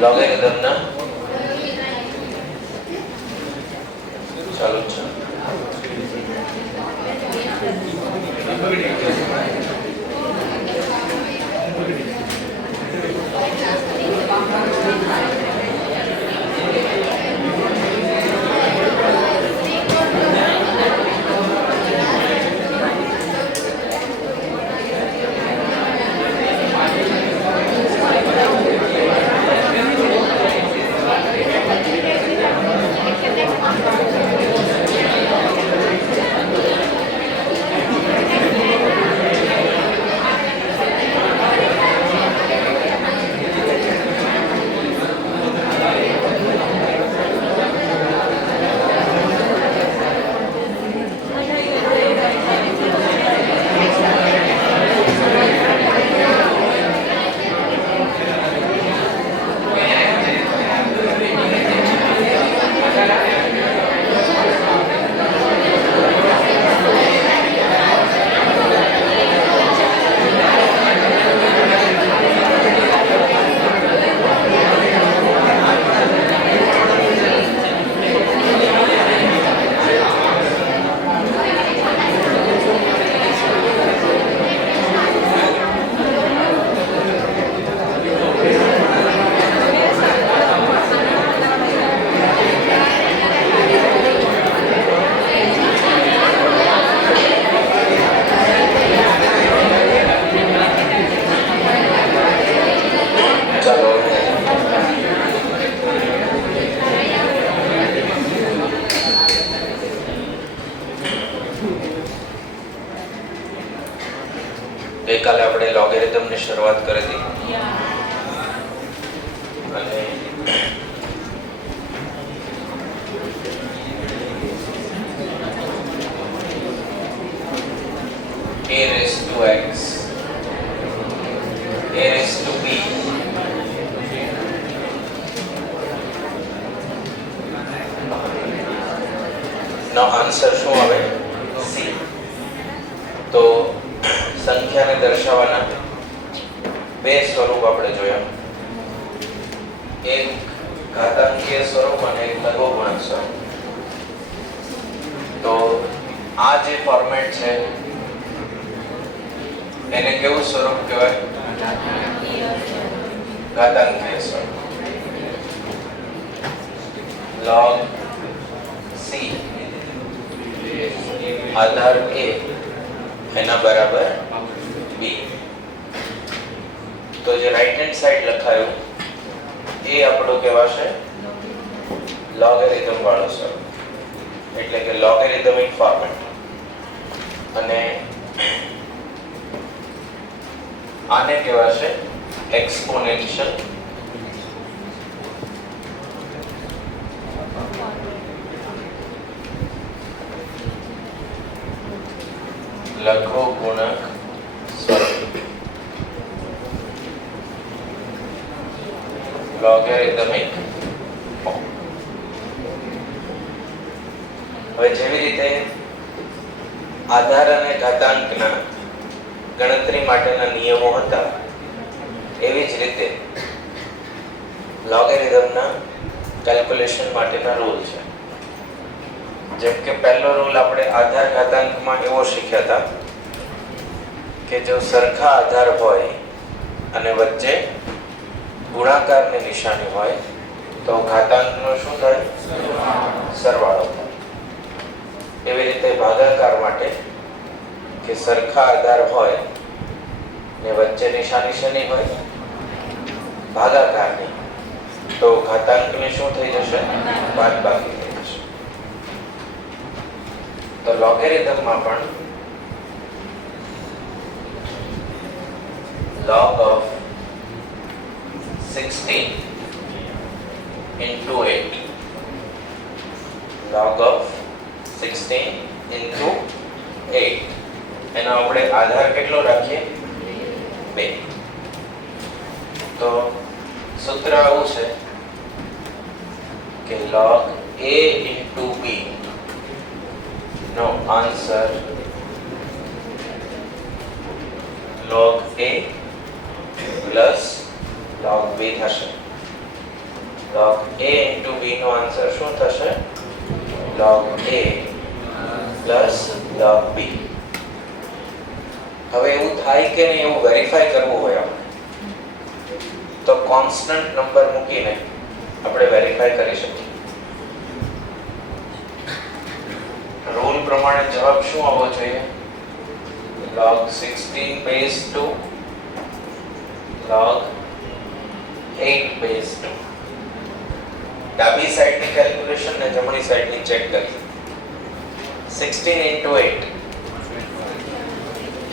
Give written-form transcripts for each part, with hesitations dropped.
લોગેરિધમના ચાલુ છે. ગઈકાલે આપણે લોગેરિધમની શરૂઆત કરી હતી અને a raised to x a raised to b નો આન્સર શું આવે? c. તો સંખ્યાને દર્શાવવાના બે સ્વરૂપ આપણે જોયા, એક ઘાતાંકીય સ્વરૂપ અને એક લઘુગુણક સ્વરૂપ. તો આ જે ફોર્મેટ છે એને કેવું સ્વરૂપ કહેવાય? ઘાતાંકીય સ્વરૂપ. log c આધાર a એના બરાબર b. તો જે રાઈટ હેન્ડ સાઈડ લખાયું એ આપણો કહેવાશે લોગેરિધમ વાળો સ્વરૂપ, એટલે કે લોગેરિધમિક ફોર્મેટ. અને આને કહેવાશે એક્સપોનેન્શિયલ લઘુગુણક સ્વરૂપ, લોગેરિધમિક ફોર્મ. હવે જેવી રીતે આધાર અને ઘાતાંકના ગણતરી માટેના નિયમો હતા એવી જ રીતે લોગેરિધમના કેલ્ક્યુલેશન માટેના રૂલ છે. જેમ કે પહેલો રૂલ આપણે આધાર ઘાતાંકમાં એવો શીખ્યા હતા કે જો સરખા આધાર હોય અને વચ્ચે ગુણાકારની નિશાની હોય તો ઘાતાંકનો શું થાય? સરવાળો થાય. એવી રીતે ભાગાકાર માટે કે સરખા આધાર હોય ને વચ્ચે નિશાની શેની હોય? ભાગાકારની, તો ઘાતાંકની શું થઈ જશે? બાદબાકી થઈ જશે. તો લોગેરિધમમાં પણ log of 16 into 8 log of 16 into 8 એનો આપણે આધાર કેટલો રાખીએ? 2. તો સૂત્ર આવું છે કે log a into b નો answer log a plus log b થશે. log a into b નો આન્સર શું થશે? log a plus log b. હવે એવું થાય કે નહીં એવું વેરીફાઈ કરવું હોય આપણે તો કોન્સ્ટન્ટ નંબર મૂકીને આપણે વેરીફાઈ કરી શકીએ. રૂલ પ્રમાણે જવાબ શું આવવો જોઈએ? log 16 base 2 log 8 base 2. ડાબી સાઈડની કેલ્ક્યુલેશન ને જમણી સાઈડની ચેક કરી. 16 into 8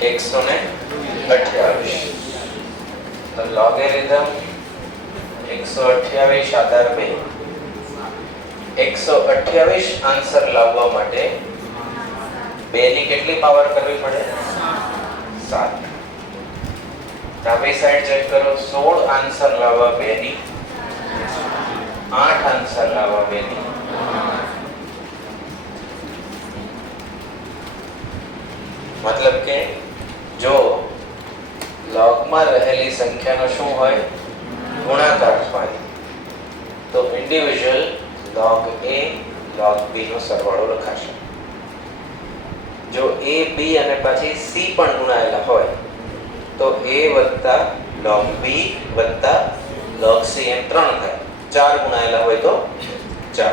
128. તો લોગેરિધમ 128 આધાર 2. 128 આન્સર લાવવા માટે 2 ની કેટલી પાવર કરવી પડે? 7. ડાબી સાઈડ ચેક કરો. 16 આન્સર લાવવા 2 ની 8 આન્સર લાવવા 2 ની 8. મતલબ કે જો લોગમાં રહેલી સંખ્યાનો શું હોય? ગુણાકાર હોય તો individual log a log b નો સરવાળો લખાશે. જો a b અને પછી c પણ ગુણાયેલા હોય તો a + log b + log c એમ 3 થાય. 4 ગુણાયેલા હોય તો 4.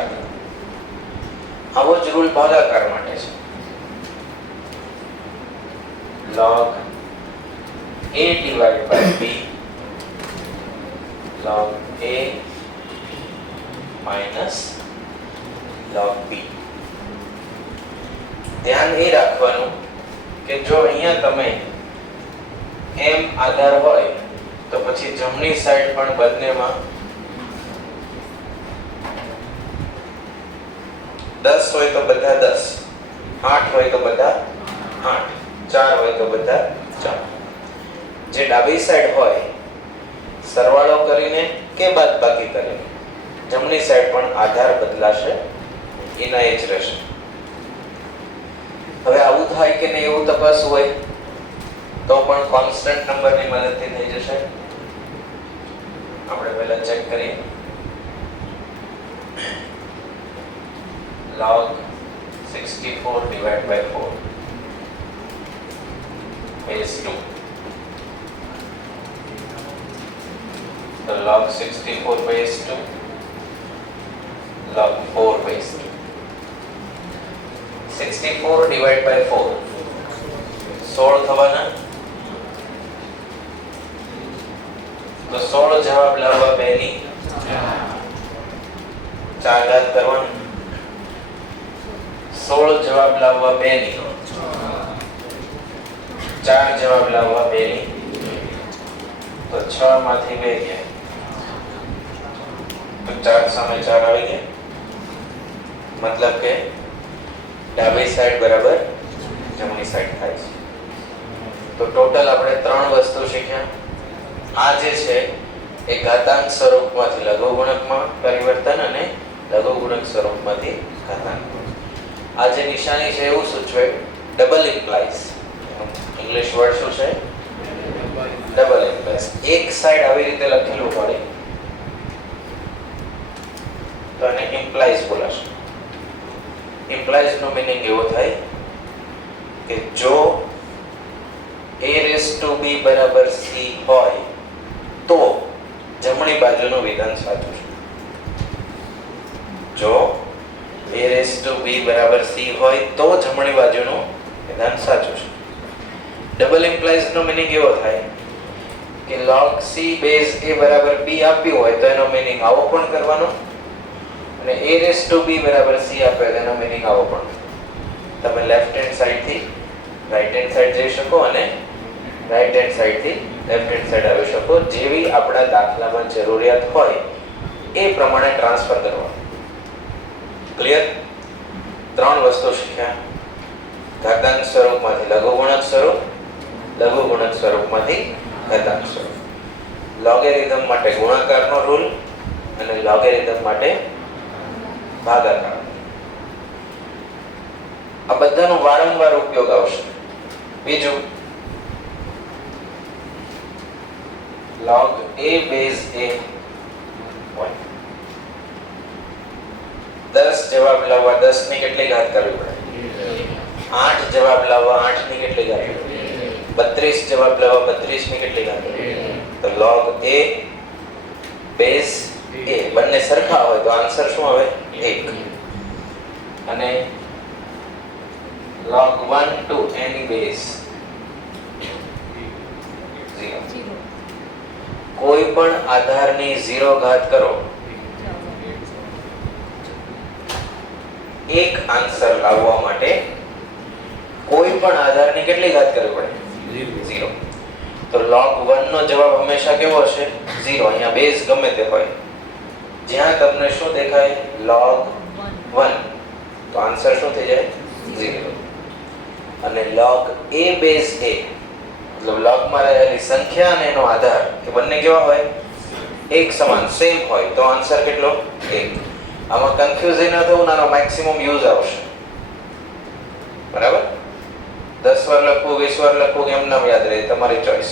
આવો જ રૂલ ભાગાકાર માટે છે. log a divided by b log a minus log b. ધ્યાન એ રાખવાનું કે જો અહીંયા તમે m આધાર હોય તો પછી જમણી સાઈડ પણ બંનેમાં 10 હોય તો બધા 10, 8 હોય તો બધા 8, 4 હોય તો બધા 4. જે ડાબી સાઈડ હોય સરવાળો કરીને કે બાદબાકી કરીને જમણી સાઈડ પણ આધાર બદલાશે, એના એ જ રહેશે. હવે આવું થાય કે નહીં એવું તપાસવું હોય તો પણ કોન્સ્ટન્ટ નંબરની મદદથી થઈ જશે. આપણે પહેલા ચેક કરીએ. log 64 divided by 4 base 2. So log 64 base 2 log 4 base 2. 64 divided by 4 16 થવાના તો 16 જવાબ લાવવા 2 ની 4 ઘાત કરવાની. 16 જવાબ લાવવા 2 ની 4 જવાબ લાવવા 2 ની તો 6 માંથી 2 ગયા તો 4 સામે 4 આવી ગયા. મતલબ કે ડાબી સાઈડ બરાબર જમણી સાઈડ થાય છે. તો ટોટલ આપણે 3 વસ્તુ શીખ્યા. આ જે છે એ ઘાતાંક સ્વરૂપમાંથી લઘુગુણકમાં પરિવર્તન અને લઘુગુણક સ્વરૂપમાંથી ઘાતાંક. આ જે નિશાની છે એવું સૂચવે ડબલ ઇમ્પ્લાઇઝ. ઇંગ્લિશ વર્ડ શું છે? Double implies. એક સાઈડ આવી રીતે લખેલું હોય તો એને ઇમ્પ્લાઇઝ બોલાશે. ઇમ્પ્લાઇઝ નો મીનિંગ એવો થાય કે જો a⁻b બરાબર c હોય તો જમણી બાજુનું વિધાન સાચું છે. જો a⁻b બરાબર c હોય તો જમણી બાજુનું વિધાન સાચું છે. ડબલ ઇમ્પ્લાઇઝ નો મીનિંગ એવો થાય કે log c બેઝ a બરાબર b આપ્યું હોય તો એનો મીનિંગ આવો પણ કરવાનો અને a⁻b બરાબર c આપે તો એનો મીનિંગ આવો પણ. તમે લેફ્ટ હેન્ડ સાઈડ થી રાઈટ હેન્ડ સાઈડ જઈ શકો અને રાઈટ હેન્ડ સાઈડ થી લેફ્ટ હેન્ડ સાઈડ આવી શકો. જેવી આપણા દાખલામાં જરૂરિયાત હોય એ પ્રમાણે ટ્રાન્સફર કરવાનું. ક્લિયર? 3 વસ્તુ શીખ્યા. ઘાતાંક સ્વરૂપમાંથી લઘુગુણક સ્વરૂપ, લઘુગુણક સ્વરૂપમાંથી ઘાતાંક સ્વરૂપ, લોગેરિધમ માટે ગુણાકારનો રૂલ અને લોગેરિધમ માટે ભાગાકાર. આ બધાનો વારંવાર ઉપયોગ આવશે. બીજું log a base a હોય જવાબ લાવવા 10 ની કેટલી ઘાત કરવી પડે? 8 જવાબ લાવવા 8 ની કેટલી ઘાત કરવી પડે? 32 જવાબ લાવવા 32 ની કેટલી ઘાત કરવી પડે? તો log a બેઝ a બંને સરખા હોય તો આન્સર શું આવે? 1. અને log 1 to any base 0. કોઈ પણ આધારની 0 ઘાત કરો, એક આન્સર લાવવા માટે કોઈ પણ આધારની કેટલી ઘાત કરવી પડે? 0. તો log 1 નો જવાબ હંમેશા કેવો હશે? 0. અહીંયા બેઝ ગમે તે હોય, જ્યાં તમને શું દેખાય? log 1, તો આન્સર શું થઈ જાય? 0. અને log a બેઝ a મતલબ log માં રહેલી સંખ્યા અને એનો આધાર એ બંને કેવા હોય? એક સમાન સેમ હોય તો આન્સર કેટલો? 1. આમાં કન્ફ્યુઝ ન થવું, નાનો મેક્સિમમ યુઝ આવશે. બરાબર? 10 વાર લખવું, 20 વાર લખવું, એમ નામ યાદ રહે, તમારી ચોઈસ.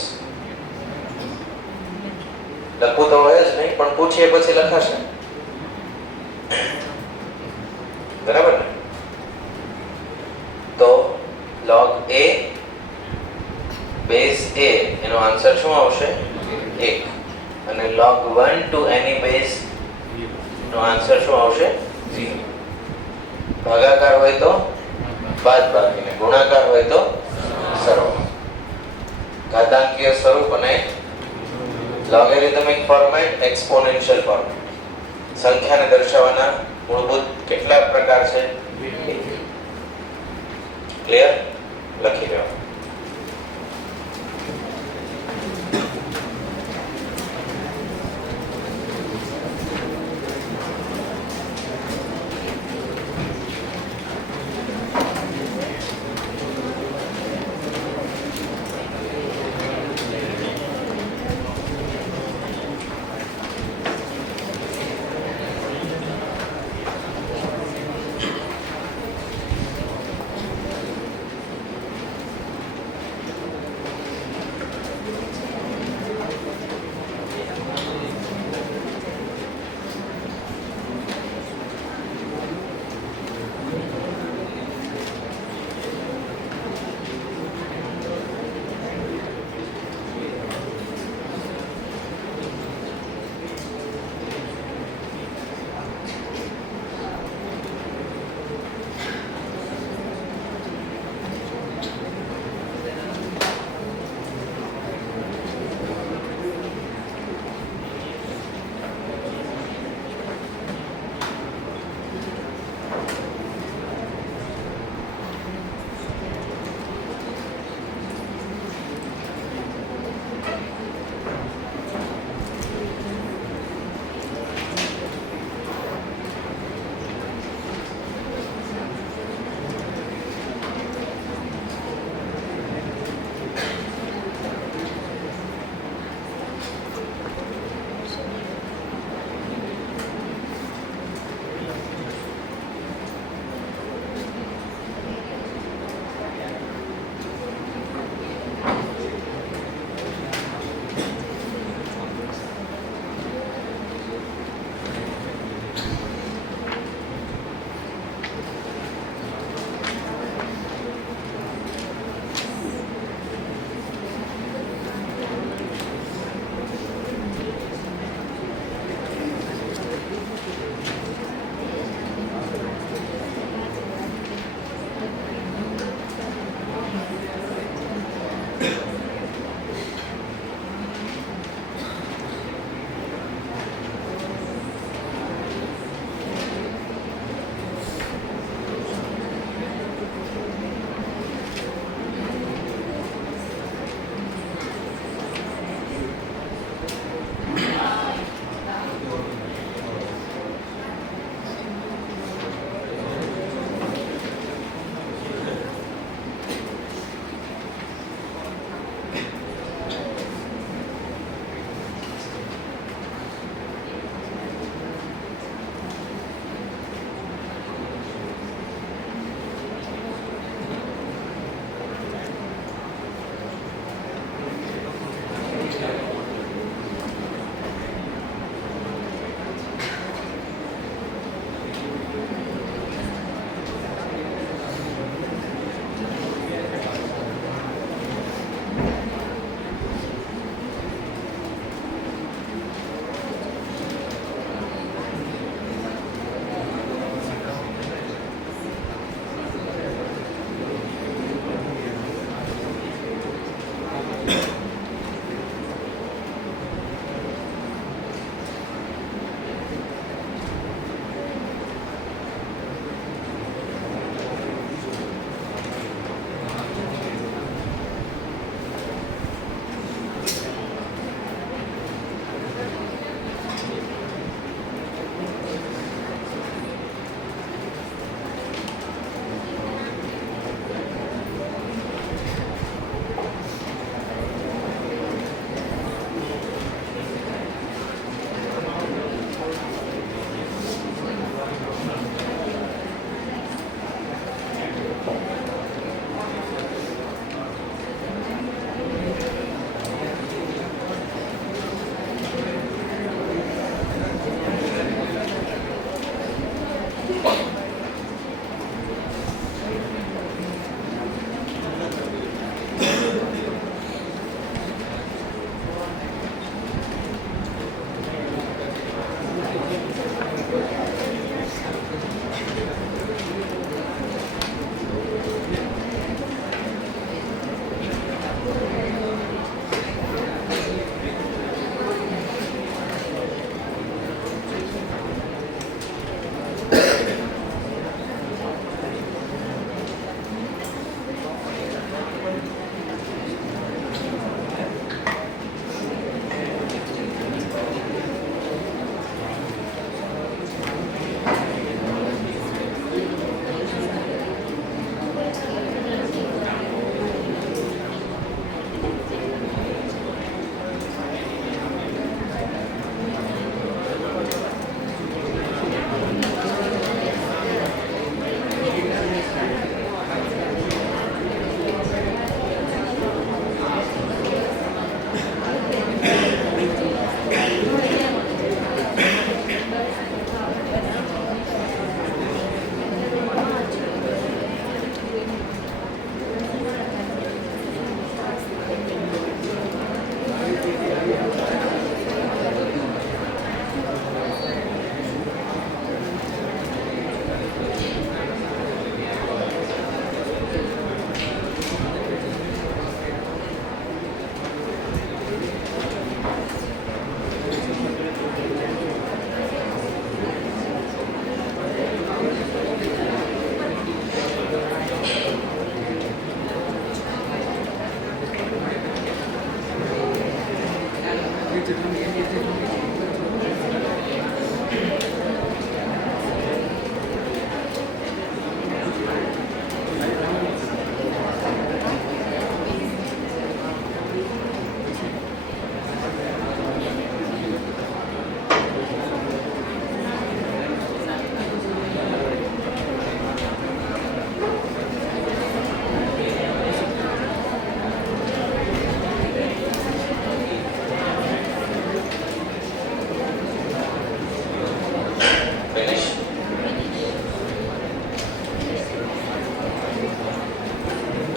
લખવું તો હોય જ નહીં, પણ પૂછીએ પછી લખાશે. બરાબર ને? તો log a બેઝ a એનો આન્સર શું આવશે? 1. અને log 1 to any base નો આન્સર શું આવશે? 0. ભાગાકાર હોય તો બાદબાકી, ને ગુણાકાર હોય તો સરવાળો. ઘાતાંકીય સ્વરૂપ અને લોગેરિધમિક ફોર્મેટ, એક્સપોનેન્શિયલ ફોર્મેટ. સંખ્યાને દર્શાવવાના મૂળભૂત કેટલા પ્રકાર છે? ક્લિયર? લખી લો.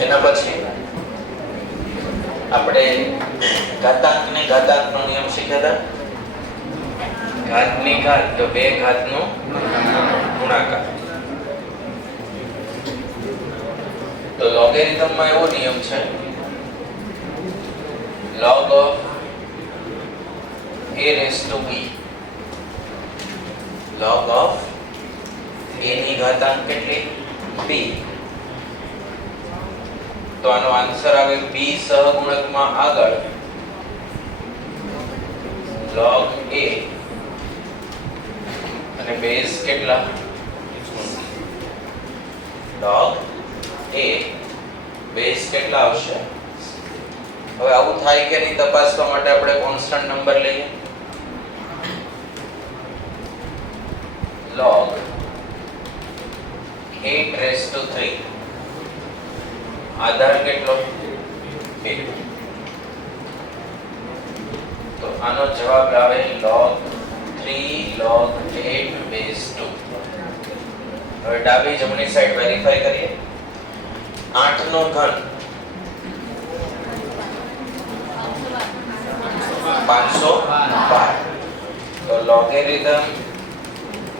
એના પછી આપણે ઘાતાંકનો નિયમ શીખ્યા હતા. ઘાતની ઘાત તો બે ઘાતનો ગુણાકાર. તો લોગેરિધમમાં એવો નિયમ છે log of a raised to b, log of a ની ઘાતાંક કેટલી b, તો આનો આન્સર આવે b સહગુણકમાં આગળ log a અને બેઝ કેટલા log a બેઝ કેટલા આવશે. હવે આવું થાય કે નહીં તપાસવા માટે આપણે કોન્સ્ટન્ટ નંબર લઈએ. log 8 raised to 3 આધાર કેટલો 1. તો આનો જવાબ આવે log 3 log 8 base 2. હવે ડાબી જમણી સાઈડ વેરીફાઈ કરીએ. 8 નો ઘન 512, તો લોગેરિધમ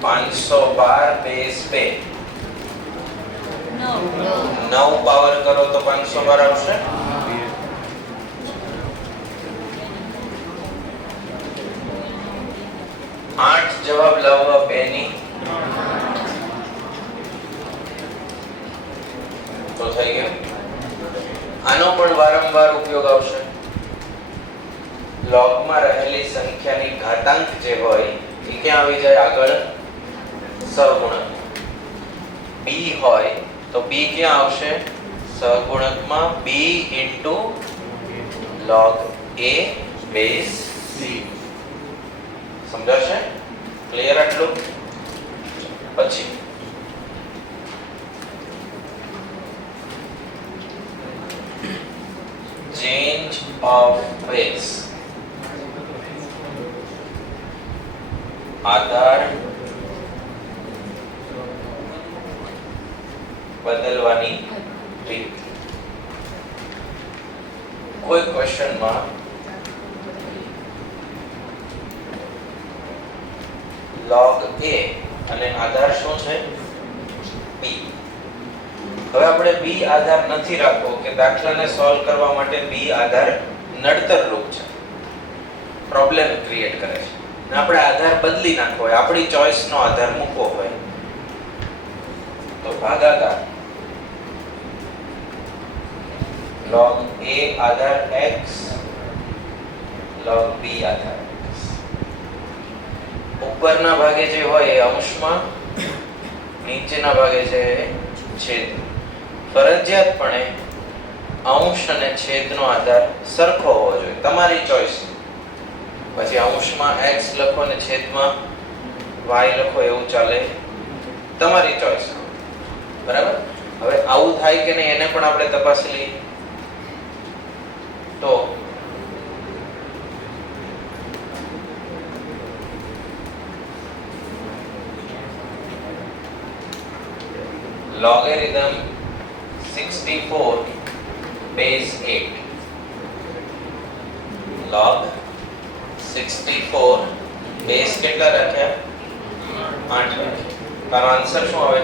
512 બેઝ 2. 9 પાવર કરો તો 512 આવશે. આઠ જવાબ લાવવા 2 ની તો થઈ ગયો. આનો પણ વારંવાર ઉપયોગ આવશે. લોગમાં રહેલી સંખ્યાની ઘાતાંક જે હોય એ ક્યાં આવી જાય આગળ સહગુણક. b હોય તો b ક્યાં આવશે સહગુણકમાં b log a base c. સમજાશે? ક્લિયર આટલું? પછી ચેન્જ ઓફ બેઝ, આધાર બદલવાની રીત. કોઈ ક્વેશ્ચનમાં log a અને આધાર શું છે b. હવે આપણે b આધાર નથી રાખવો કે દાખલાને સોલ્વ કરવા માટે b આધાર નડતર રૂપ છે, પ્રોબ્લેમ ક્રિએટ કરે છે. આપણે આધાર બદલી નાખવો હોય, આપણી ચોઈસ નો આધાર મૂકવો હોય તો ભાગાકાર log a Aadhaar x log b Aadhaar x. ઉપરના ભાગે જે હોય એ અંશમાં, નીચેના ભાગે છે છેદ. ફરજિયાતપણે અંશ અને છેદનો આધાર સરખો હોવો જોઈએ, તમારી ચોઈસ. પછી અંશમાં x લખો અને છેદમાં y લખો એવું ચાલે, તમારી ચોઈસ. બરાબર? હવે આવું થાય કે નહીં એને પણ આપણે તપાસી લઈએ. તો logarithm 64 base 8, log 64 base કેટલા રાખ્યા 8 રાખ્યા. તારો આન્સર શું આવે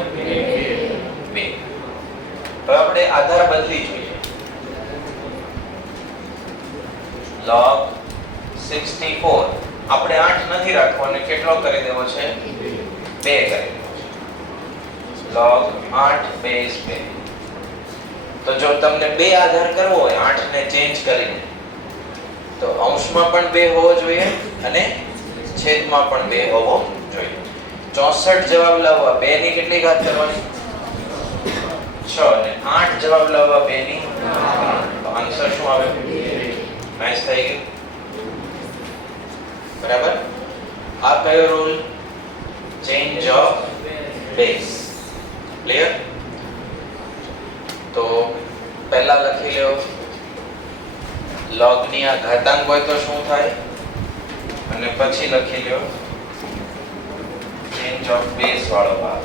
2. હવે આપણે આધાર બદલી જોઈએ. log 64 આપણે 8 નથી રાખવાનો, કેટલો કરી દેવો છે 2 કરી દેવો. log 8 base 2. તો જો તમને 2 આધાર કરવો હોય 8 ને ચેન્જ કરીને તો અંશમાં પણ 2 હોવો જોઈએ અને છેદમાં પણ 2 હોવો જોઈએ. 64 જવાબ લાવવા 2 ની કેટલી ઘાત કરવાની 6 અને 8 જવાબ લાવવા 2 ની તો આન્સર શું આવે નાઈસ થઈ ગયું. બરાબર? આ કયો rule change of base. Clear? તો પહેલા લખી લો log ની આ ઘાતાંક હોય તો શું થાય અને પછી લખી લો ચેન્જ ઓફ બેઝ વાળો ભાગ.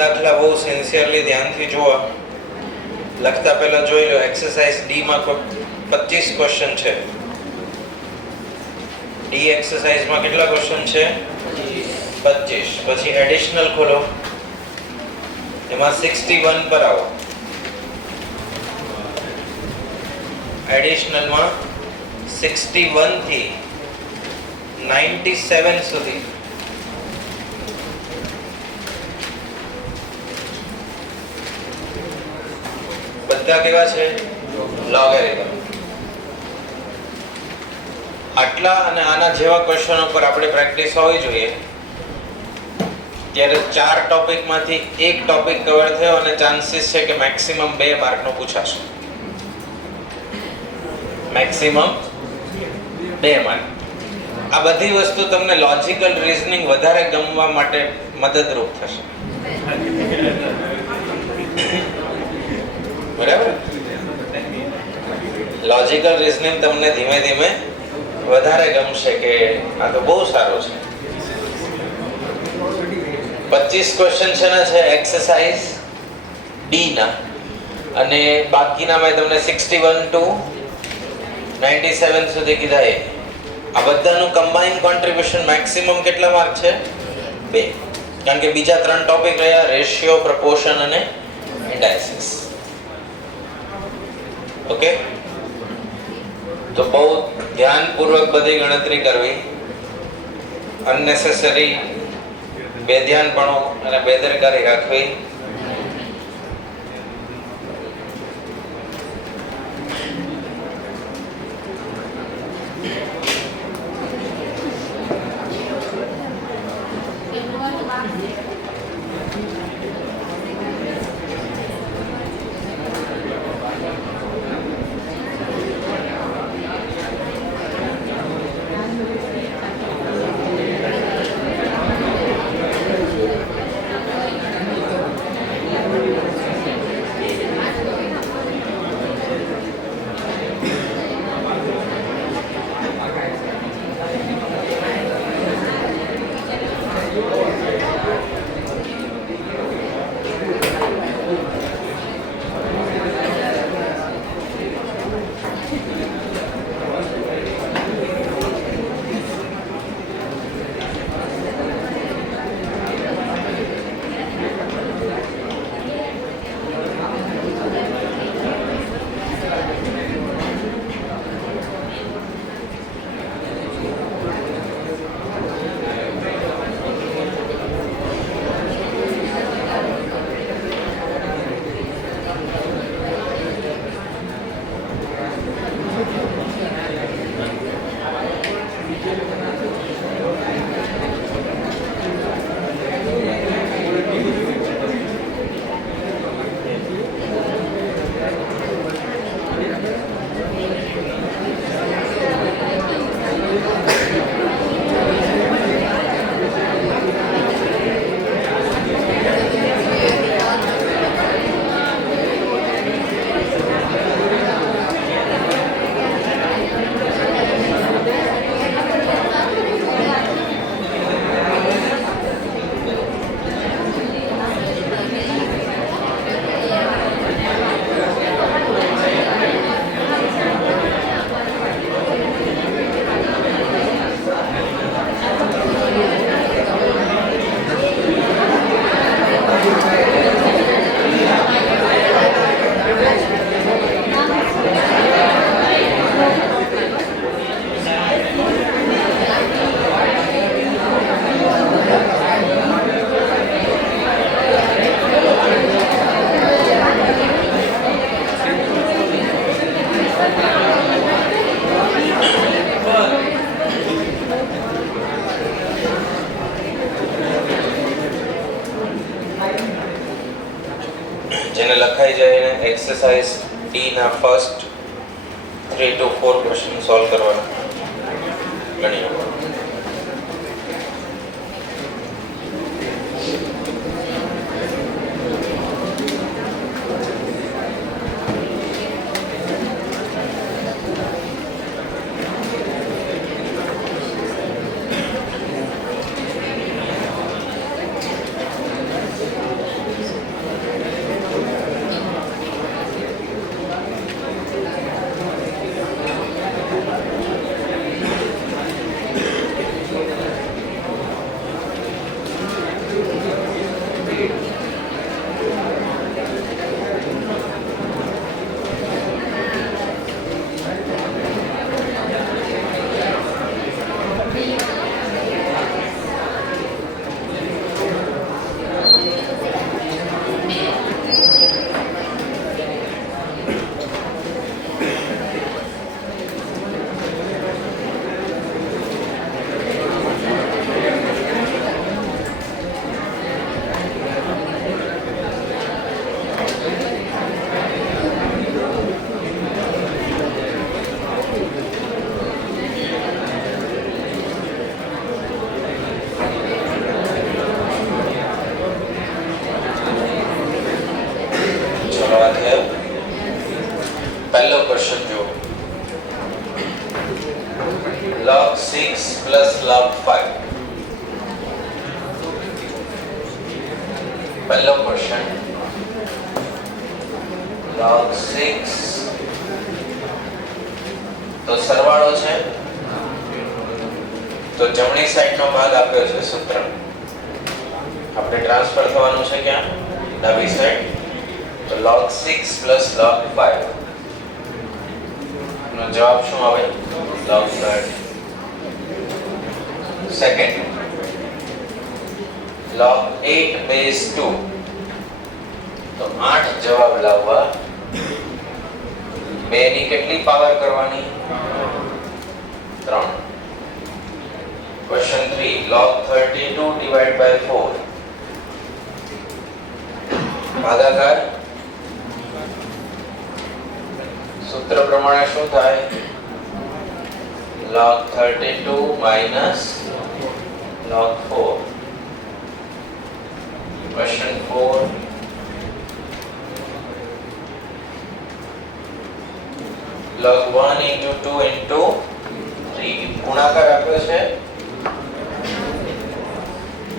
દાખલા બહુ સિન્સિયરલી ધ્યાનથી જોવા. લખતા પહેલા જોઈ લો, એક્સરસાઇઝ ડી માં 25 ક્વેશ્ચન છે. ડી એક્સરસાઇઝમાં કેટલા ક્વેશ્ચન છે? 25. પછી એડિશનલ ખોલો, એમાં 61 પર આવો. એડિશનલમાં 61 થી 97 સુધી બધા કેવા છે? લોગેરિધમ. આટલા અને આના જેવા ક્વેશ્ચનો પર આપણે પ્રેક્ટિસ હોવી જોઈએ. ત્યારે 4 ટોપિકમાંથી એક ટોપિક કવર થયો અને ચાન્સીસ છે કે મેક્સિમમ 2 માર્કનો પૂછાશે. Maximum 2 mark. આ બધી વસ્તુ તમને લોજિકલ રીઝનિંગ વધારે ગમવા માટે મદદરૂપ થશે. બરાબર? લોજિકલ રીઝનિંગ તમને ધીમે ધીમે વધારે ગમશે કે આ તો બહુ સારું છે. 25 ક્વેશ્ચન છે ને છે એક્સરસાઇઝ ડી ના, અને બાકીના મેં તમને 61 ટુ 97 સુધી કીધા. આ બધાનું કમ્બાઈન કોન્ટ્રીબ્યુશન મેક્સિમમ કેટલા માર્ક છે? 2. કારણ કે બીજા 3 ટોપિક રહ્યા, રેશિયો, પ્રપોર્શન અને ઇન્ડાઇસિસ. ઓકે, તો બહુ ધ્યાનપૂર્વક બધી ગણતરી કરવી. અનનેસેસરી બેધ્યાનપણું અને બેદરકારી રાખવી. જેને લખાઈ જાય એને એક્સરસાઇઝ ડી ના ફર્સ્ટ 3 to 4 ક્વેશ્ચન સોલ્વ કરવાના ગણી લો. પહેલો ક્વેશ્ચન જુઓ. log 6 plus log 5. પહેલો ક્વેશ્ચન log 6 તો સરવાળો છે, તો જમણી સાઈડનો ભાગ આપ્યો છે સૂત્ર, આપણે ટ્રાન્સફર થવાનું છે ક્યાં? ડાબી સાઈડ. તો log 6 plus log 5 નો જવાબ શું આવે? log 30. સેકન્ડ, log 8 base 2, તો 8 જવાબ લાવવા 2 ની કેટલી પાવર કરવાની? 3. ક્વેશ્ચન 3, log 32 divided by 4, ભાગાકાર સૂત્ર પ્રમાણે શું થાય? log 32 minus log 4. Question 4, log 1 into 2 into 3, ગુણાકાર આપ્યો છે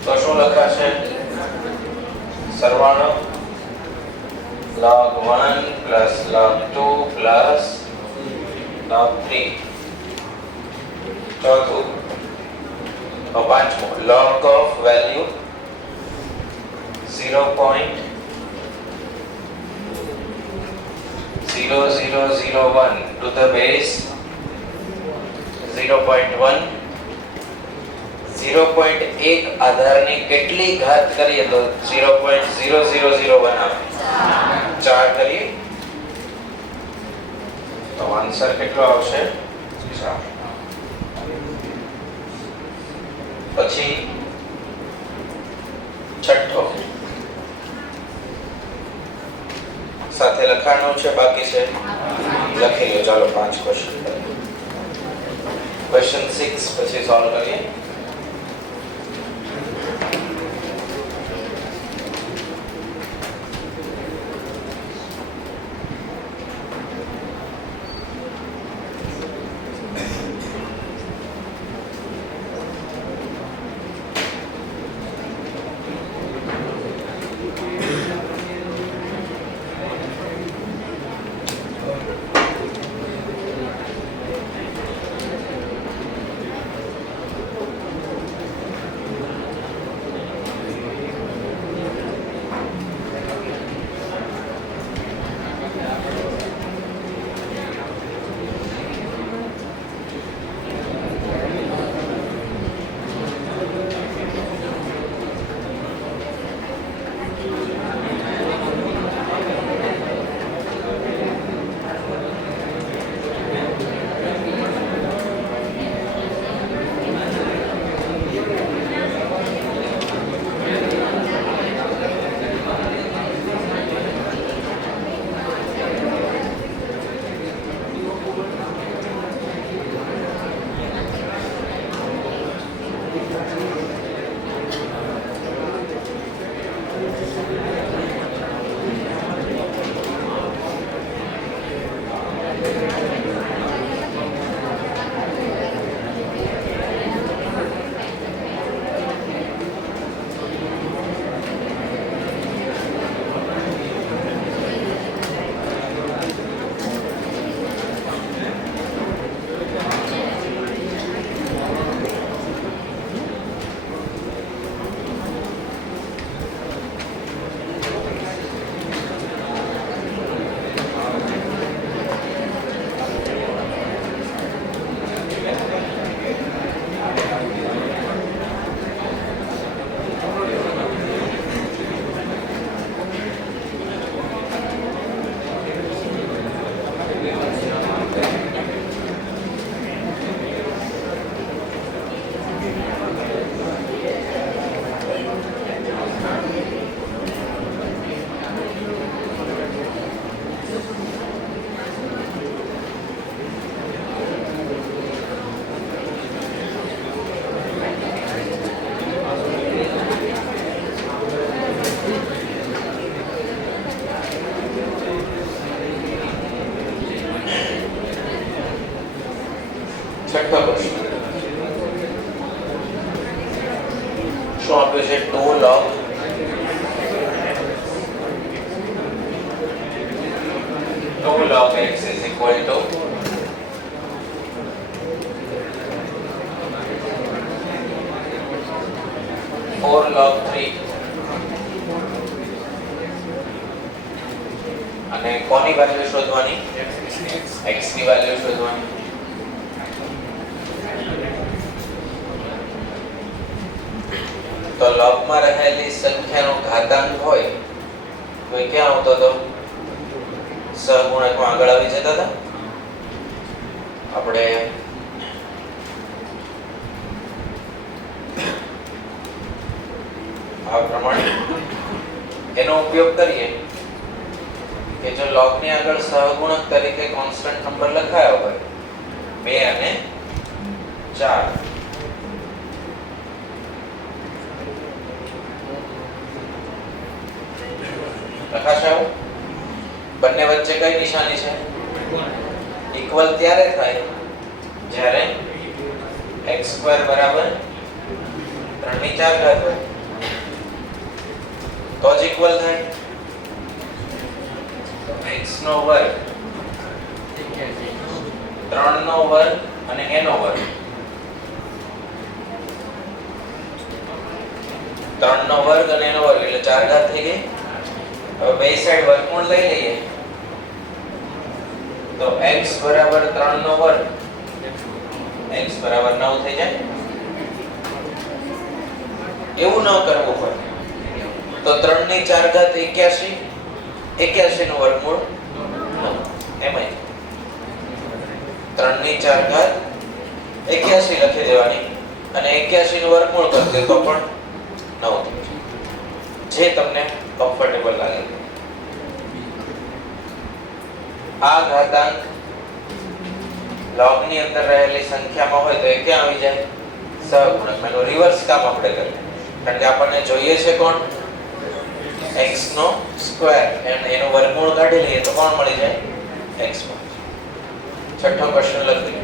તો શું લખાશે? સરવાળો log 1 plus log 2 plus log 3. ચોથું, પાંચમું, log of value 0.0001 to the base 0.1. 0.1 આધારની કેટલી ઘાત કરીએ તો 0.0001 આવે? 4 કરીએ તો આન્સર કેટલો આવશે? 4. પછી છઠ્ઠો, સાથે લખાણું છે, બાકી છે લખી લો. ચાલો 5 ક્વેશ્ચન કરીએ. ક્વેશ્ચન 6 પછી સોલ્વ કરીએ. છઠ્ઠો પ્રશ્ન શું આપ્યું છે? 2 log 2 log x is equal to 4 log 3 અને કોની વેલ્યુ શોધવાની? x ની વેલ્યુ શોધવાની. તો log માં રહેલી સંખ્યાનો ઘાતાંક હોય તો એ ક્યાં આવતો હતો? સહગુણકમાં આગળ આવી જતા હતા. આપણે આ પ્રમાણે એનો ઉપયોગ કરીએ કે જો log ની આગળ સહગુણક તરીકે કોન્સ્ટન્ટ નંબર લખાયો હોય 2 અને 4, લખાશે આવું. બંને વચ્ચે કઈ નિશાની છે? ઇક્વલ ત્યારે થાય જ્યારે x² બરાબર 3/4 હોય તો જ ઇક્વલ થાય. x નો વર્ગ 3 નો વર્ગ અને a નો વર્ગ 3 નો વર્ગ અને a નો વર્ગ એટલે 4 ઘાત થઈ ગઈ. હવે બે સાઈડ વર્ગમૂળ લઈ લઈએ તો x બરાબર 3 નો વર્ગ x બરાબર 9 થઈ જાય. એવું ન કરવું પડે તો 3/4 ઘાત 81, 81 નું વર્ગમૂળ 9 એમ 3/4 ઘાત 81 લખી દેવાની અને 81 નું વર્ગમૂળ કરી દે તો પણ 9 થઈ જાય, જે તમને કમ્ફર્ટેબલ લાગે. આ ઘાતાંક log ની અંદર રહેલી સંખ્યામાં હોય તો એ ક્યાં આવી જાય? સહગુણક. એનો રિવર્સ કામ આપણે કરીએ કારણ કે આપણને જોઈએ છે કોણ? x નો સ્ક્વેર અને એનો વર્ગમૂળ કાઢી લઈએ તો કોણ મળી જાય? x. છઠ્ઠો પ્રશ્ન લખી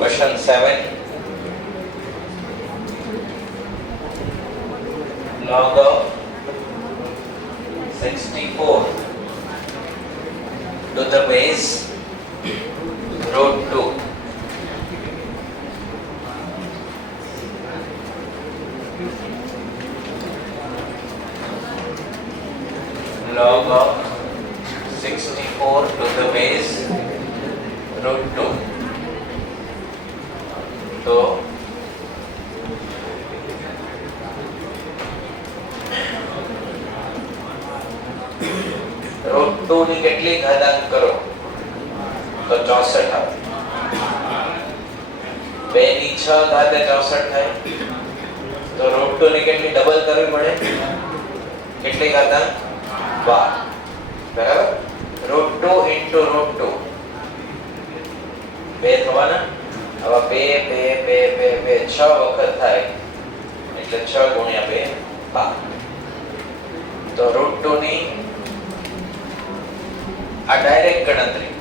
Question 7. Log of 64 to the base √2. Log of 64 to the base √2. તો √2 ની કેટલી ઘાતાંક કરો તો 64 આવે. 2 ની 6 ઘાતે 64 થાય તો √2 ની કેટલી ડબલ કરવી પડે? કેટલી ઘાતાંક? 12. બરાબર. √2 * √2 2 થવાના. હવે 2 2 2 2 2 6 વખત થાય એટલે 6 × 2 12. તો √2 ની આ ડાયરેક્ટ ગણતરી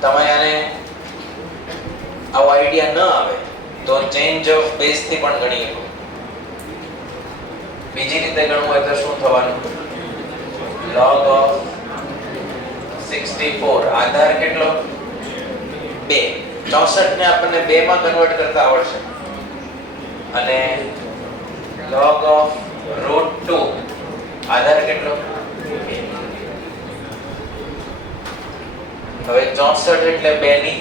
તમે આને આવો આઈડિયા ન આવે તો ચેન્જ ઓફ બેઝ થી પણ ગણી શકો. બીજી રીતે ગણવું હોય તો શું થવાનું? log of 64 આધાર કેટલો? 2. 64 ને આપણને 2 માં કન્વર્ટ કરતા આવડશે અને log of √2 આધાર કેટલો? હવે 64 એટલે 2 ની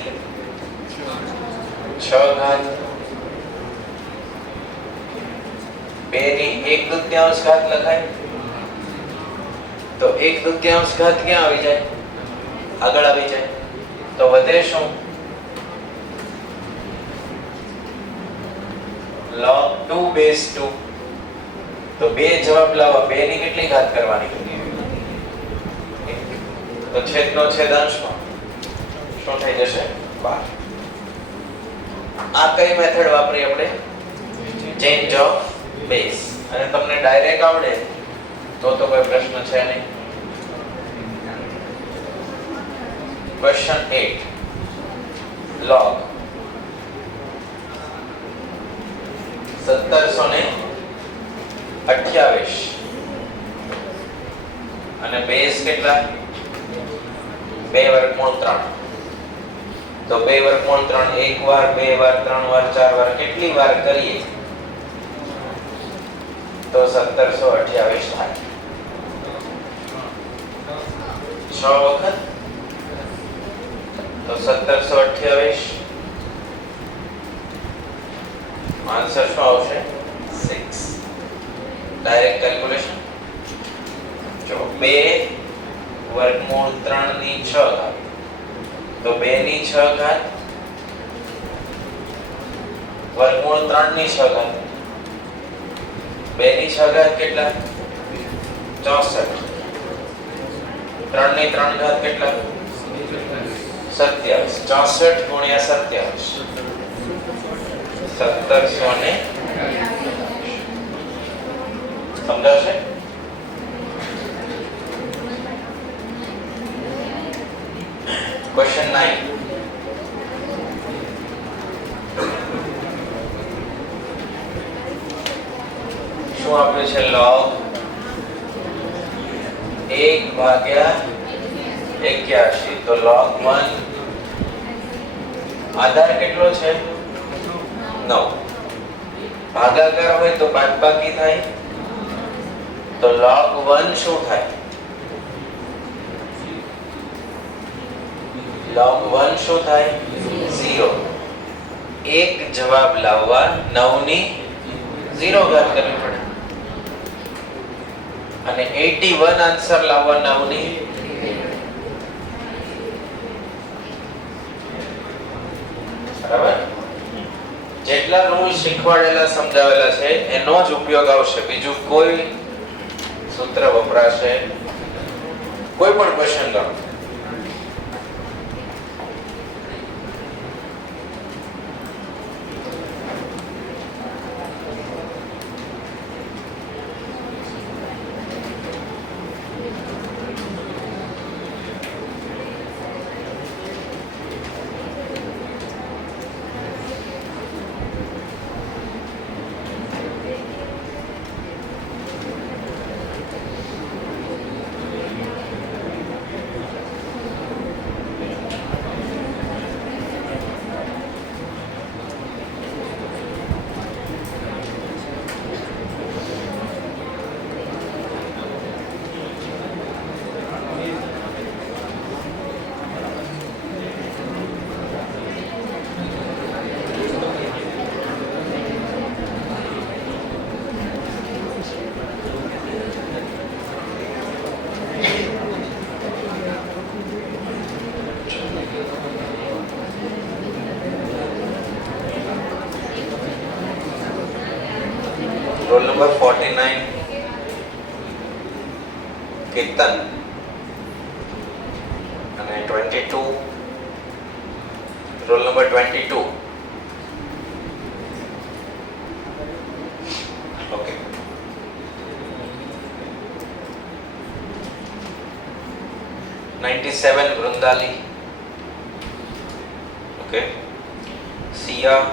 6 ઘાત, 2 ની 1/2 ઘાત લખાય. તો 1/2 ઘાત ક્યાં આવી જાય? આગળ આવી જાય. તો વધે શું? log 2 base 2. તો બે જવાબ લાવવા 2 ની કેટલી ઘાત કરવાની? તો છેદનો છેદાંશમાં શું થઈ જશે? 12. આ કઈ મેથડ વાપરી આપણે? Change of base. અને તમને ડાયરેક્ટ આવડે તો કોઈ પ્રશ્ન છે નહીં. ક્વેશ્ચન 8 log 1728 અને બેઝ કેટલા? 2√3. તો 2√3 એક વાર, બે વાર, ત્રણ વાર, ચાર વાર, કેટલી વાર કરીએ તો 1728 થાય? 6 વખત. તો 1728 આન્સર શું આવશે? 6. Direct calculation. જો 2√3 ની 6 ઘાત, તો 2 ની 6 ઘાત √3 ની 6 ઘાત, 2 ની 6 ઘાત કેટલા? 64. 3 ની 3 ઘાત કેટલા? 27. 64 ગુણ્યા 27 1700 સમજાશે? ક્વેશ્ચન 9 શું આપ્યું છે? log 1/81. તો log 1 આધાર કેટલો છે? 9. ભાગાકાર હોય તો બાદબાકી થાય. તો log 1 શું થાય? log 1 શું થાય? 0. એક જવાબ લાવવા 9 ની 0 ઘાત કરવી પડે અને 81 આન્સર લાવવા 9 ની બરાબર. જેટલા રૂલ શીખવાડેલા સમજાવેલા છે એનો જ ઉપયોગ આવશે. બીજું કોઈ સૂત્ર વપરાશે કોઈ પણ ક્વેશ્ચન લો. રોલ નંબર 49 કીર્તન અને 22 roll number 22. Okay. $97 Vrundali. Okay. Siya,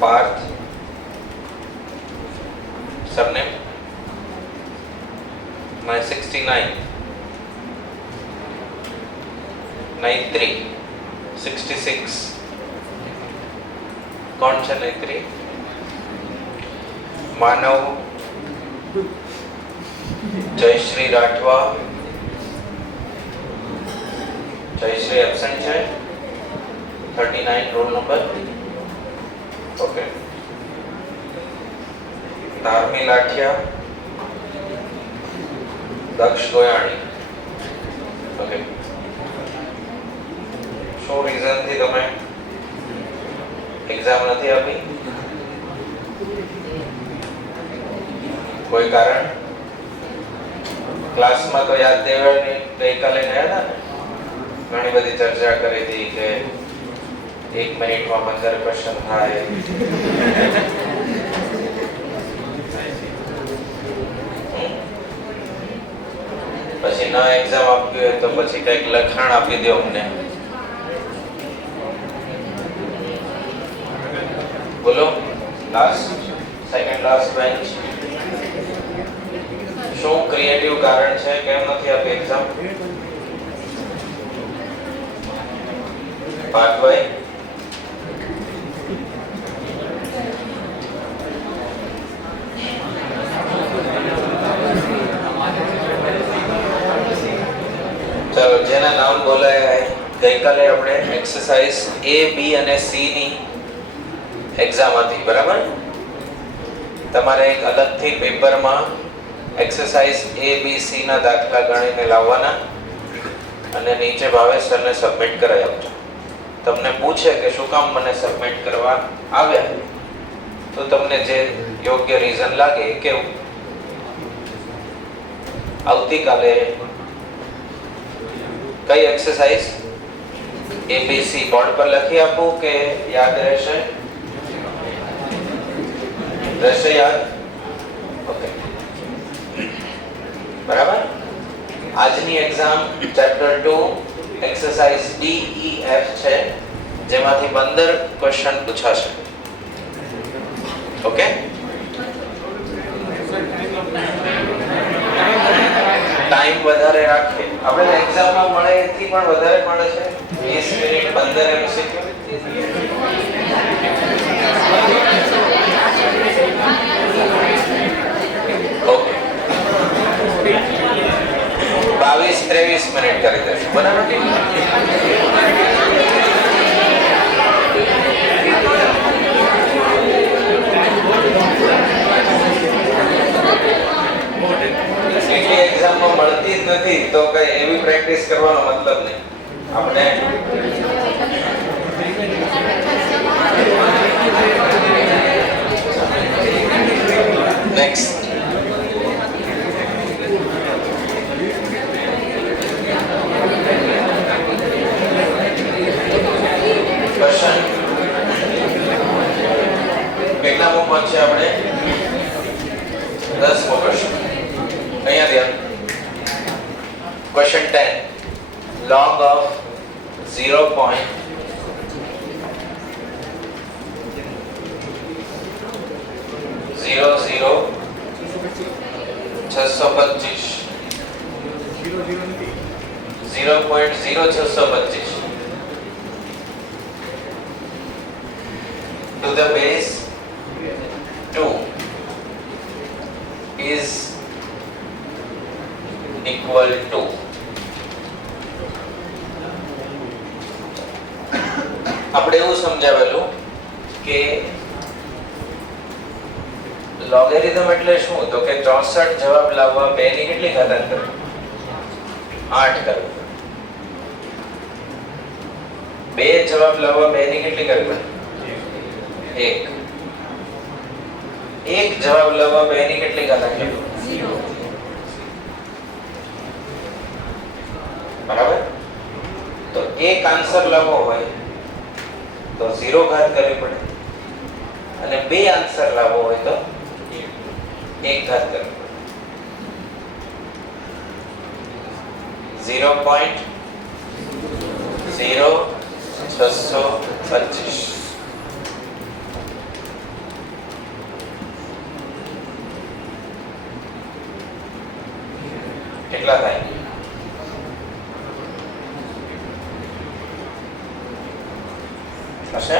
Parth, surname my 69 93 66. कौन છે 93? માનવ જયશ્રી રાઠવા, જયશ્રી એબસેન્ટ છે. 39 roll number. Okay. Dharmi Lathiya, Daksh Goyani. Okay. શું રીઝન થી તમે એક્ઝામ નથી આપી? કોઈ કારણ? ક્લાસમાં તો યાદ દેવાની ગઈકાલે ગયા હતા ને, ઘણી બધી ચર્ચા કરી હતી કે 1 મિનિટમાં 15 ક્વેશ્ચન થાય. પછી ના એક્ઝામ આપવી હોય તો પછી કઈક લખાણ આપી દો અમને. બોલો. Second last bench. શું ક્રિએટિવ કારણ છે કેમ નથી આપી એક્ઝામ? પાર્થભાઈ, ચાલો જેના નામ બોલાયા ગઈકાલે આપણે એક્સરસાઇઝ A, B અને C ની એક્ઝામ હતી, બરાબર? તમારે એક અલગથી પેપરમાં એક્સરસાઇઝ A, B, C ના દાખલા ગણીને લાવવાના અને નીચે ભાવેશરને સબમિટ કરાવી આપજો. તમને પૂછે કે શું કામ મને સબમિટ કરવા આવ્યા, તો તમને જે યોગ્ય રીઝન લાગે એ કેવું. આવતીકાલે કઈ એક્સરસાઇઝ ABC બોર્ડ પર લખી આપું કે યાદ રહેશે? રહેશે યાદ? ઓકે, બરાબર. આજની exam chapter 2 exercise D, E, F છે, જેમાંથી 15 ક્વેશ્ચન પૂછાશે. ઓકે. ટાઈમ વધારે રાખે, આપણે એક્ઝામમાં મળે એથી પણ વધારે મળે છે. 20 મિનિટ 15 MCQ. ઓકે, 22-23 મિનિટ કરી દેશું, બરાબર? એક્ઝામમાં મળતી જ નથી તો કઈ એવી પ્રેક્ટિસ કરવાનો મતલબ નહીં. આપણે નેક્સ્ટ ક્વેશ્ચન કેટલામો પહોંચે આપણે? 10મો ક્વેશ્ચન. અહીંયા ધ્યાન. Question 10. log of 0.0625 to the base 2 is equal to. આપણે એવું સમજાવેલું કે લોગેરિધમ એટલે શું, તો કે 64 જવાબ લાવવા 2 ની કેટલી ઘાતાંક કરવી? 8 કરવી. 2 જવાબ લાવવા 2 ની કેટલી કરવી? 1. 1 જવાબ લાવવા 2 ની કેટલી ઘાતાંક કરવી? 0. બરાબર. તો એક આન્સર લાવવો હોય તો 0 ઘાત કરવી પડે, અને 2 આન્સર લાવવો હોય તો 1 ઘાત કરવી પડે. 0.0625 કેટલા થાય? થશે?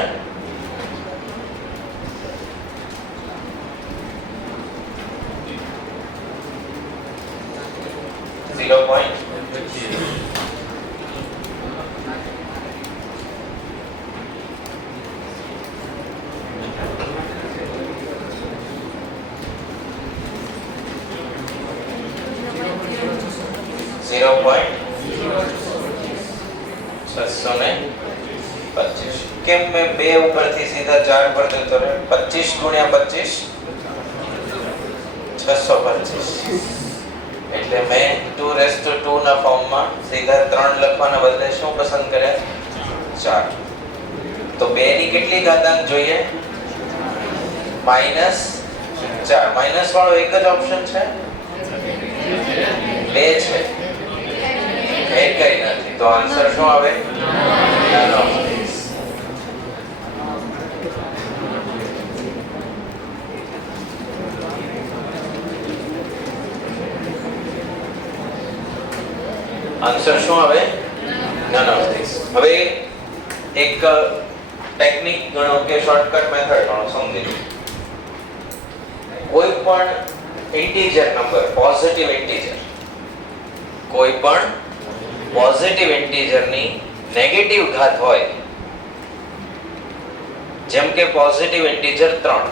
.625 કેમ મેં 2 ઉપરથી સીધા 4 પર જતો રહ્યો? 25 ગુણ્યા 25 625 એટલે મેં 2 ના ફોર્મમાં સીધા 3 લખવાના બદલે શું પસંદ કર્યા? 4. તો 2 ની કેટલી ઘાતાંક જોઈએ? -4. માઈનસ વાળો એક જ ઓપ્શન છે, 2 છે, એક કઈ નથી. તો આન્સર શું આવે? none of these. આન્સર શું આવે? none of these. હવે એક ટેકનિક ગણો કે શોર્ટકટ મેથડ ગણો, સમજી લો. કોઈ પણ ઇન્ટીજર નંબર, પોઝિટિવ ઇન્ટીજર, કોઈ પણ પોઝિટિવ ઇન્ટીજરની નેગેટિવ ઘાત હોય, જેમ કે પોઝિટિવ ઇન્ટીજર 3,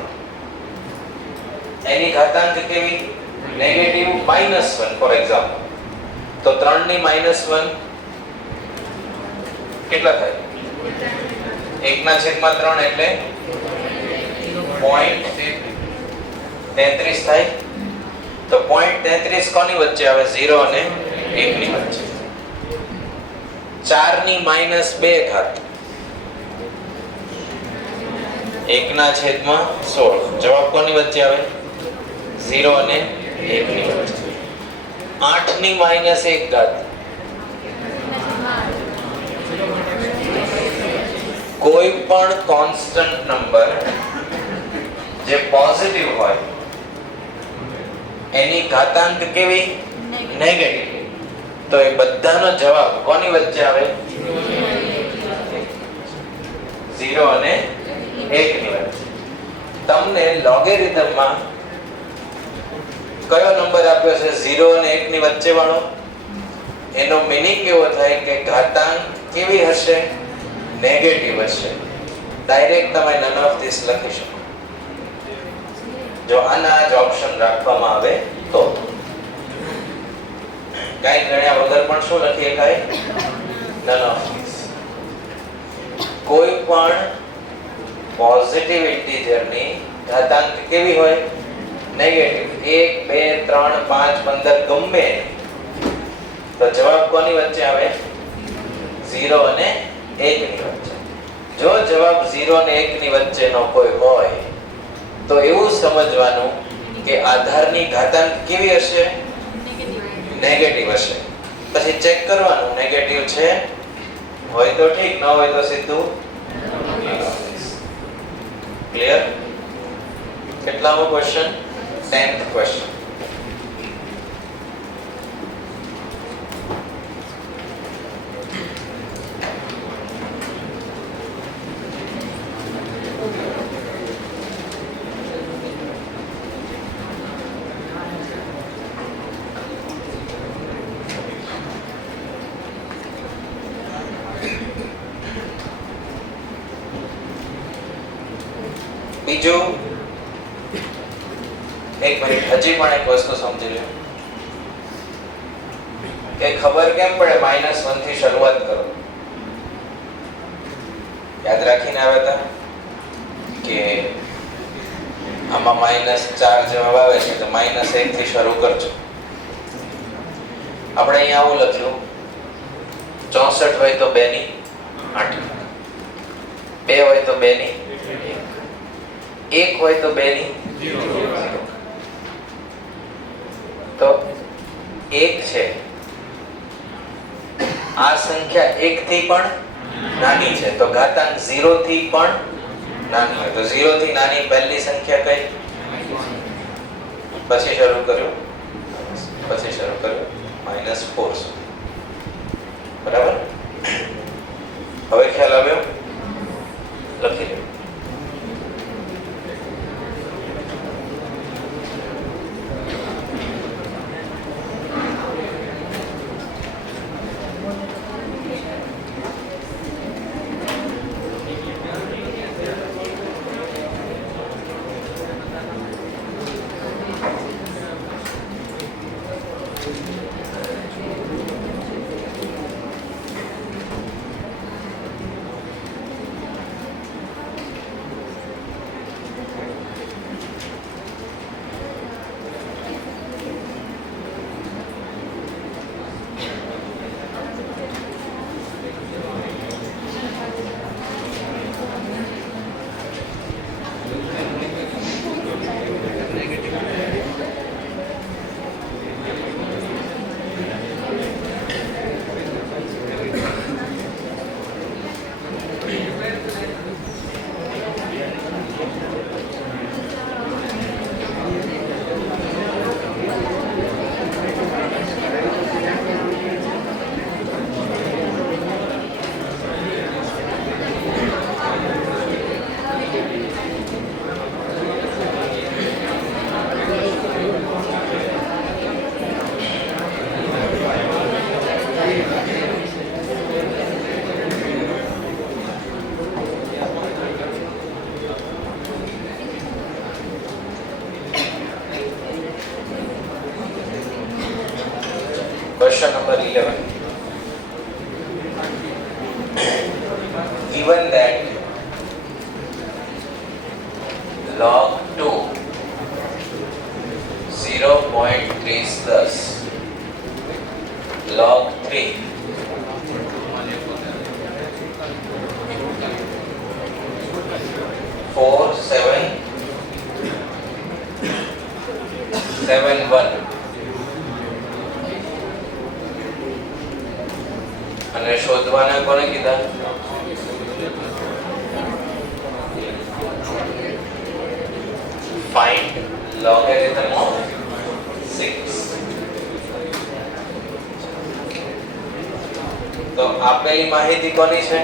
એની ઘાતાંક કેવી? Negative -1 for example. તો 3 ની -1 કેટલા થાય? 1/3 એટલે 0.33 થાય. તો 0.33 કોની વચ્ચે આવે? 0 અને 1 ની વચ્ચે. 4 ની -2 ઘાત 1/16. જવાબ કોની વચ્ચે આવે? 0 અને 1 ની વચ્ચે. 8 ની -1 ઘાત કોઈ પણ કોન્સ્ટન્ટ નંબર જે પોઝિટિવ હોય એની ઘાતાંક કેવી? નેગેટિવ. તો એ બધાનો જવાબ કોની વચ્ચે આવે? 0 અને 1 ની વચ્ચે. તમને લોગેરિધમમાં કયો નંબર આપ્યો છે 0 અને 1 ની વચ્ચે વાળો? એનો મીનિંગ એવો થાય કે ઘાતાંક કેવી હશે? નેગેટિવ હશે. ડાયરેક્ટ તમે none of this લખી શકો જો આના જ ઓપ્શન રાખવામાં આવે તો. કાઈ ગણ્યા વગર પણ શું લખી શકાય? none of this. કોઈ પણ પોઝિટિવ ઇન્ટીજરની ઘાતાંક કેવી હોય? નેગેટિવ. 1 2 3 5 15 ગમે. તો જવાબ કોની વચ્ચે આવે? 0 અને 1 ની વચ્ચે. જો જવાબ 0 અને 1 ની વચ્ચેનો કોઈ હોય તો એવું સમજવાનું કે આધારની ઘાતાંક કેવી હશે? નેગેટિવ હશે. પછી ચેક કરવાનું નેગેટિવ છે, હોય તો ઠીક, ન હોય તો સીધું ક્લિયર. કેટલામો ક્વેશ્ચન? 10th question. બીજું એક મિનિટ, હજી પણ એક વસ્તુ સમજી લો કે ખબર કેમ પડે -1 થી શરૂઆત કરો? યાદ રાખીને આવ્યા હતા કે આમાં -4 જવાબ આવે છે તો -1 થી શરૂ કરજો. આપણે અહીંયા આવું લખ્યું 64 હોય તો 2 ની 8, 2 હોય તો 2 ની 1 હોય તો 2 ની 0. તો 1 છે, આ સંખ્યા 1 થી પણ નાની છે તો ઘાતાંક 0 થી પણ નાની હોય. તો 0 થી નાની પહેલી સંખ્યા કઈ? પછી શરૂ કર્યું -4. બરાબર? હવે ખ્યાલ આવ્યો? લખી લો. Question number 11. Given that log 2 0.3 log 3 4771 અને શોધવાના કોને કીધા? Find logarithm of 6. તો આપેલી માહિતી કોની છે?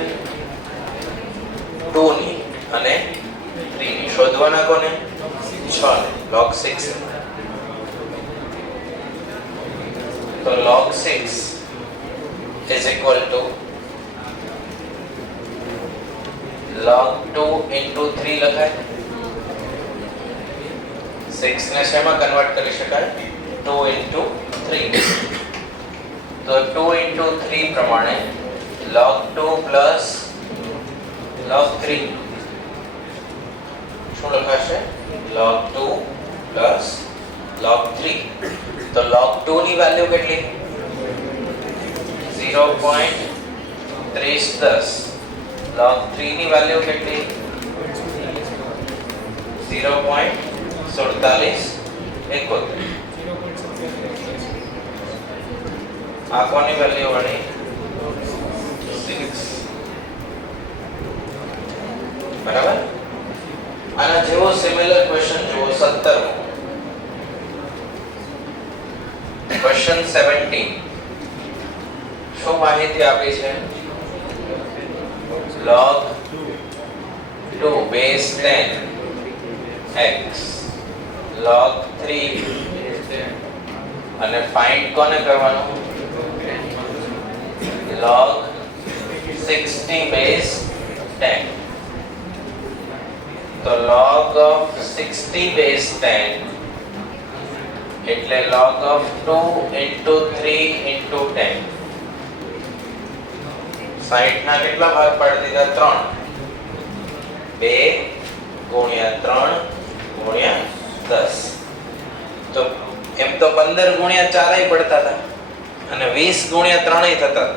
2 ની અને 3 ની. શોધવાના કોને? 6 ને. log 6. તો log 6 is equal to log 2 into 3 લખાય. 6 ને શેમાં કન્વર્ટ કરી શકાય? 2 into 3. તો 2 into 3 પ્રમાણે log 2 plus log 3 શું લખાશે? log 2 plus log 3. તો log 2 ની વેલ્યુ કેટલી? 0.30. log 3 ની વેલ્યુ કેટલી? 0.4771. આ કોની વેલ્યુ બની? 6. બરાબર. આના જેવો સિમિલર ક્વેશ્ચન જુઓ 17મો. ક્વેશ્ચન 17. શું માહિતી આપી છે? log 2 base 10 x log 3 અને ફાઇન્ડ કોને કરવાનું? log 60 base 10. તો log of 60 base 10 એટલે log of 2 into 3 into 10. 60 ના કેટલા ભાગ પાડી દીધા? 3. 2 * 3 * 10. તો એમ તો 15 * 4 પડતા હતા અને 20 * 3 થતા હતા.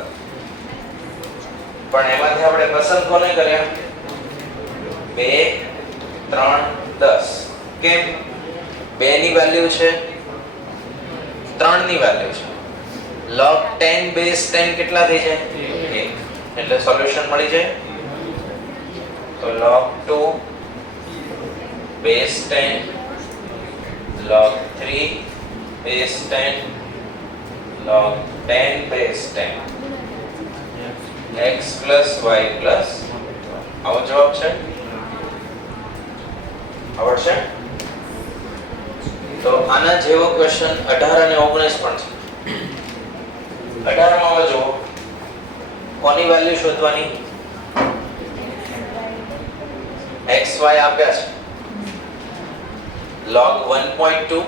પણ એમાંથી આપણે પસંદ કોને કર્યા? 2 3 10. કેમ? 2 ની વેલ્યુ છે, 3 ની વેલ્યુ છે. log 10 base 10 કેટલા થઈ જાય? 1. એટલે સોલ્યુશન મળી જાય. તો log 2 base 10 log 3 base 10 log 10 base 10 x plus y plus આવો જવાબ છે. આવડશે? તો આના જેવો ક્વેશ્ચન 18 અને 19 પણ છે. 18 માં જુઓ કોની વેલ્યુ શોધવાની? x y આપ્યા છે. log 1.2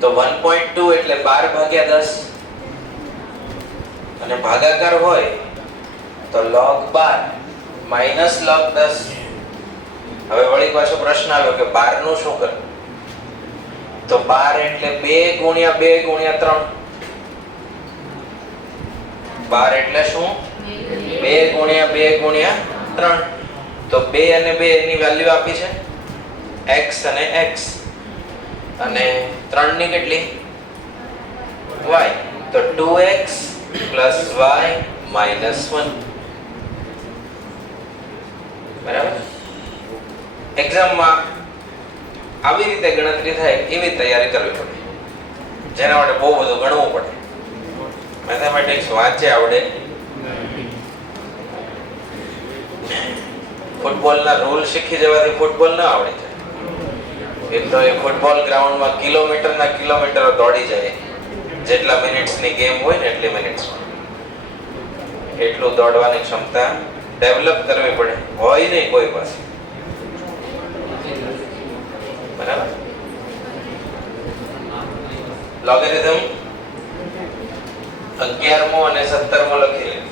તો 1.2 એટલે 12 ભાગ્યા 10 અને ભાગાકાર હોય તો log 12 minus log 10. હવે વળી પાછો પ્રશ્ન આવ્યો કે 12 નું શું કરવું? તો 12 એટલે 2 * 2 * 3. 12 એટલે શું? 2 * 2 * 3. તો 2 અને 2 ની વેલ્યુ આપી છે x અને x અને 3 ની કેટલી? y. તો 2x + y - 1. બરાબર. એક્ઝામમાં આવી રીતે ગણતરી થાય એવી તૈયારી કરવી પડે, જેના માટે બહુ બધું ગણવું પડે. મેથેમેટિક્સ વાંચે આવડે, ફૂટબોલના રૂલ શીખી જવાથી ફૂટબોલ ન આવડે જાય. એ તો એ ફૂટબોલ ગ્રાઉન્ડમાં કિલોમીટરના કિલોમીટરો દોડી જાય. જેટલા મિનિટ્સની ગેમ હોય ને એટલી મિનિટ્સમાં એટલું દોડવાની ક્ષમતા ડેવલપ કરવી પડે. હોય નહીં કોઈ પાસે. બરાબર. લોગેરિધમ 11મો અને 17મો લખી લે.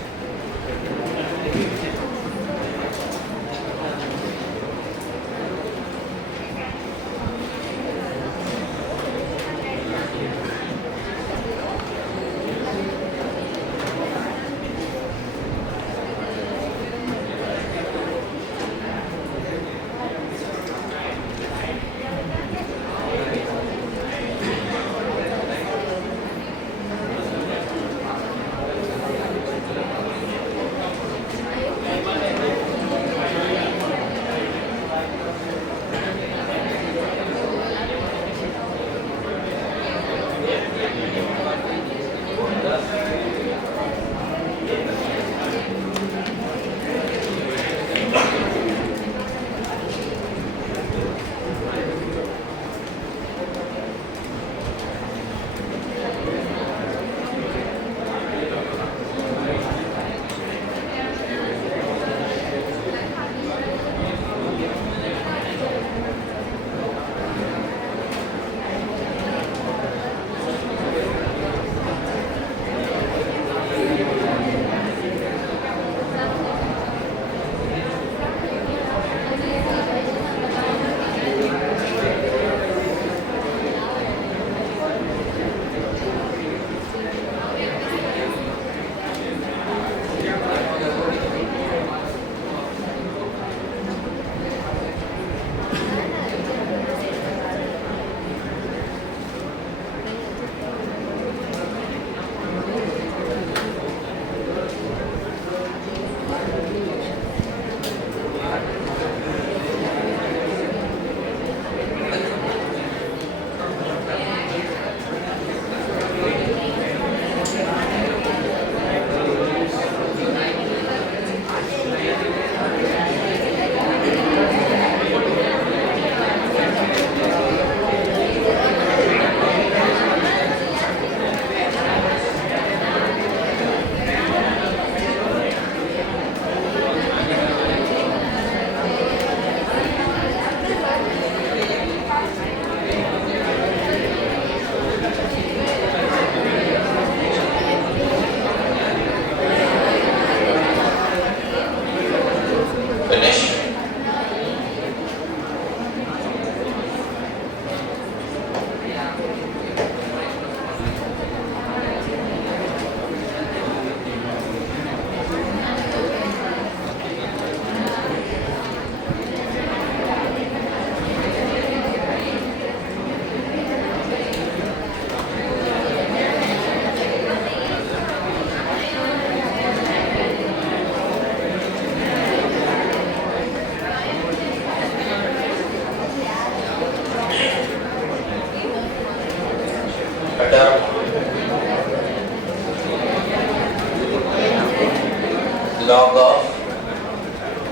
log of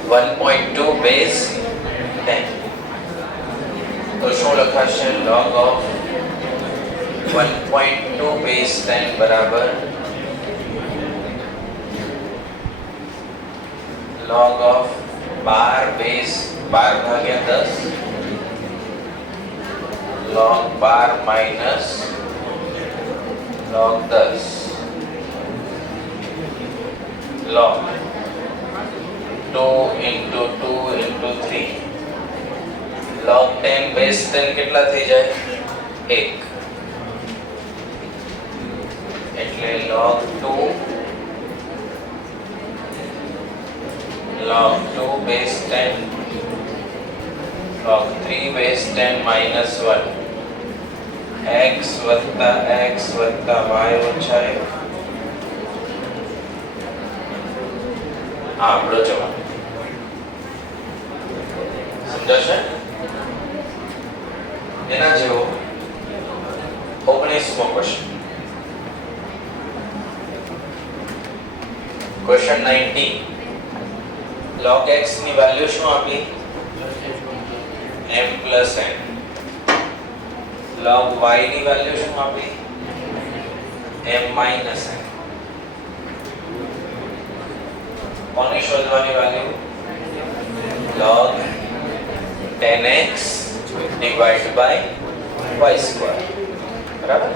1.2 base 10. તો શું લખાશે? log of 1.2 base 10 બરાબર log of 12 base 12 ભાગ્યા 10 log 12 minus log 10 log 2 into 2 into 3 log 10 base 10 કેટલા થઈ જાય? 1 એટલે log 2 base 10 log 3 base 10 minus 1 x વત્તા y ઓછા 1 આપણો જવાબ. સમજાશે? એના જેવો 19મો ક્વેશ્ચન. ક્વેશ્ચન 19 log x ની વેલ્યુ શું આપી? m plus n. log y ની વેલ્યુ શું આપી? m minus n. કોની શોધવાની value? log 10x divided by y square. બરાબર?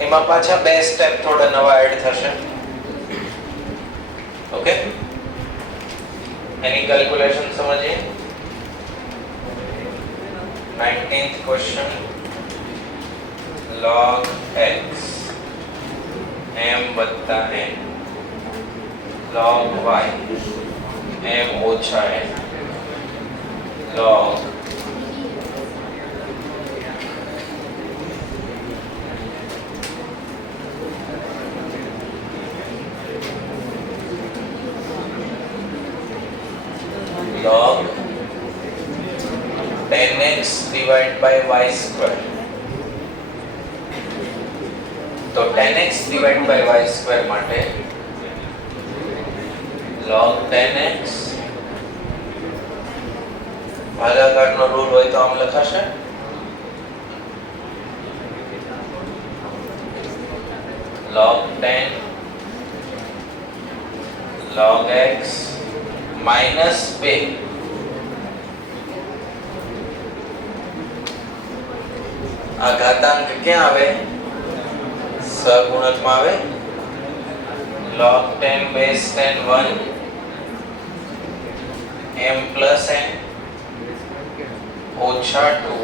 એમાં પાછા બે સ્ટેપ થોડા નવા એડ થશે. ઓકે, એની કેલ્ક્યુલેશન સમજીએ. 19th question, log x m વત્તા n log y m ઓછા n log log 10x divided by y square. तो 10x divided by y square માટે log 10x ભાગાકારનો રૂલ હોય તો આમ લખાશે log 10 log x minus 2 આ ઘાતાંક ક્યાં આવે? સહગુણકમાં આવે. log 10 base 10 1 m plus n ઓછા 2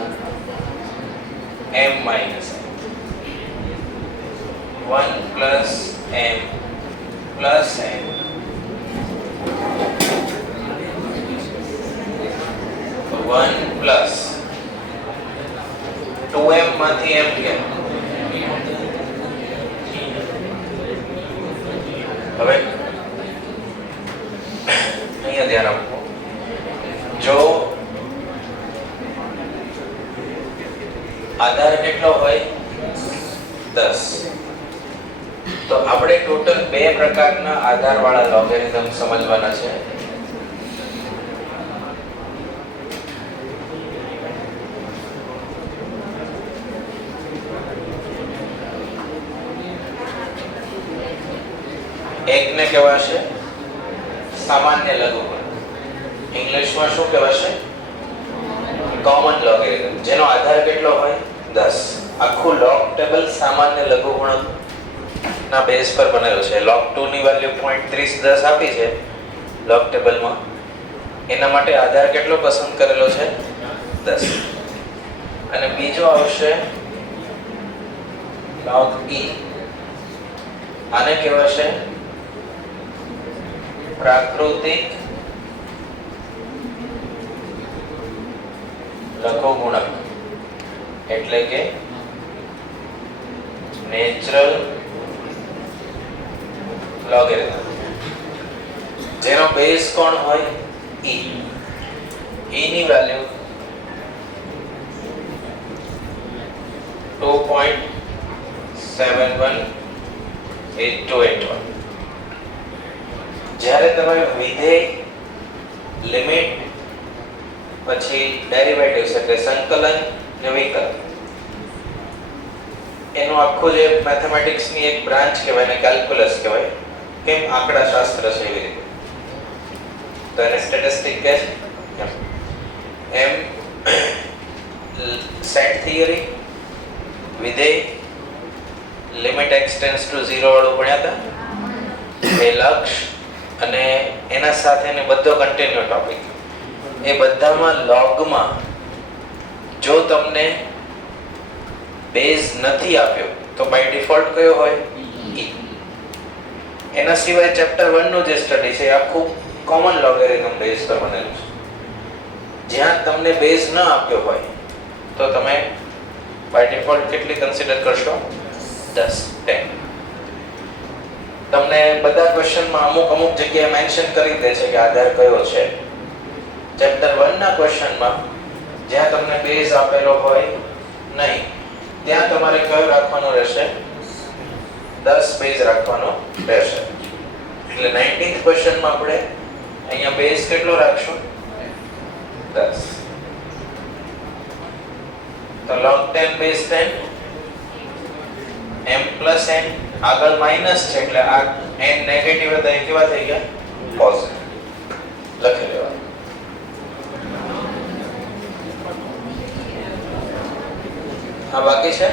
m minus n 1 plus m plus n 1 plus 2m માંથી m ગયા. હવે અહીંયા ધ્યાન આપો. જો આધાર કેટલો હોય 10, તો આપણે ટોટલ બે પ્રકારના આધાર વાળા લોગેરિધમ સમજવાના છે. એકને કહેવાશે સામાન્ય લઘુગુણક. ઇંગ્લિશમાં શું કહેવાશે? કોમન લોગેરિધમ, જેનો આધાર કેટલો હોય 10. આખું લોગ ટેબલ સામાન્ય લઘુગુણક ના બેઝ પર બનેલું છે. log 2 ની વેલ્યુ 0.3010 આપી છે લોગ ટેબલમાં. એના માટે આધાર કેટલો પસંદ કરેલો છે 10. અને બીજો આવશે log e. આને કહેવાશે પ્રાકૃતિક લઘુગુણક, એટલે કે નેચરલ લોગેરિધમ, જેનો બેઝ કોણ હોય e. e ની વેલ્યુ 2.718281. જ્યારે તમે વિધેય, લિમિટ, પછી ડેરિવેટિવ્સ એટલે સંકલન ને વિકલન, એનું આખું જે મેથેમેટિક્સની એક બ્રાન્ચ કહેવાય ને કેલ્ક્યુલસ કહેવાય. કેમ આંકડા શાસ્ત્ર છે એવી રીતે, તો એને સ્ટેટિસ્ટિક કહે છે. એમ સેટ થિયરી, વિધેય, લિમિટ x ટેન્ડ્સ ટુ 0 વાળું ભણ્યા હતા. એ લક્ષ અને એના સાથેનો બધો કન્ટિન્યુ ટોપિક. એ બધામાં લોગમાં જો તમને બેઝ નથી આપ્યો તો બાય ડિફોલ્ટ કયો હોય e. એના સિવાય ચેપ્ટર 1 નું જે સ્ટડી છે આખું કોમન લોગેરિધમ બેઝ પર બનેલું છે. જ્યાં તમને બેઝ ન આપ્યો હોય તો તમે બાય ડિફોલ્ટ કેટલી કન્સિડર કરશો? 10. તમને બધા ક્વેશ્ચનમાં અમુક જગ્યાએ મેન્શન કરી દે છે કે આધાર કયો છે. ચેપ્ટર 1 ના ક્વેશ્ચનમાં જ્યાં તમને બેઝ આપેલો હોય નહીં, ત્યાં તમારે કયો રાખવાનો રહેશે? 10 બેઝ રાખવાનો રહેશે. એટલે 19th ક્વેશ્ચનમાં આપણે અહીંયા બેઝ કેટલો રાખશું? 10. તો log 10 base 10 m plus n, આગળ માઈનસ છે એટલે આ n નેગેટિવ હતા એ કેવા થઈ ગયા? પોઝિટિવ. લખી લેવા. આ બાકી છે.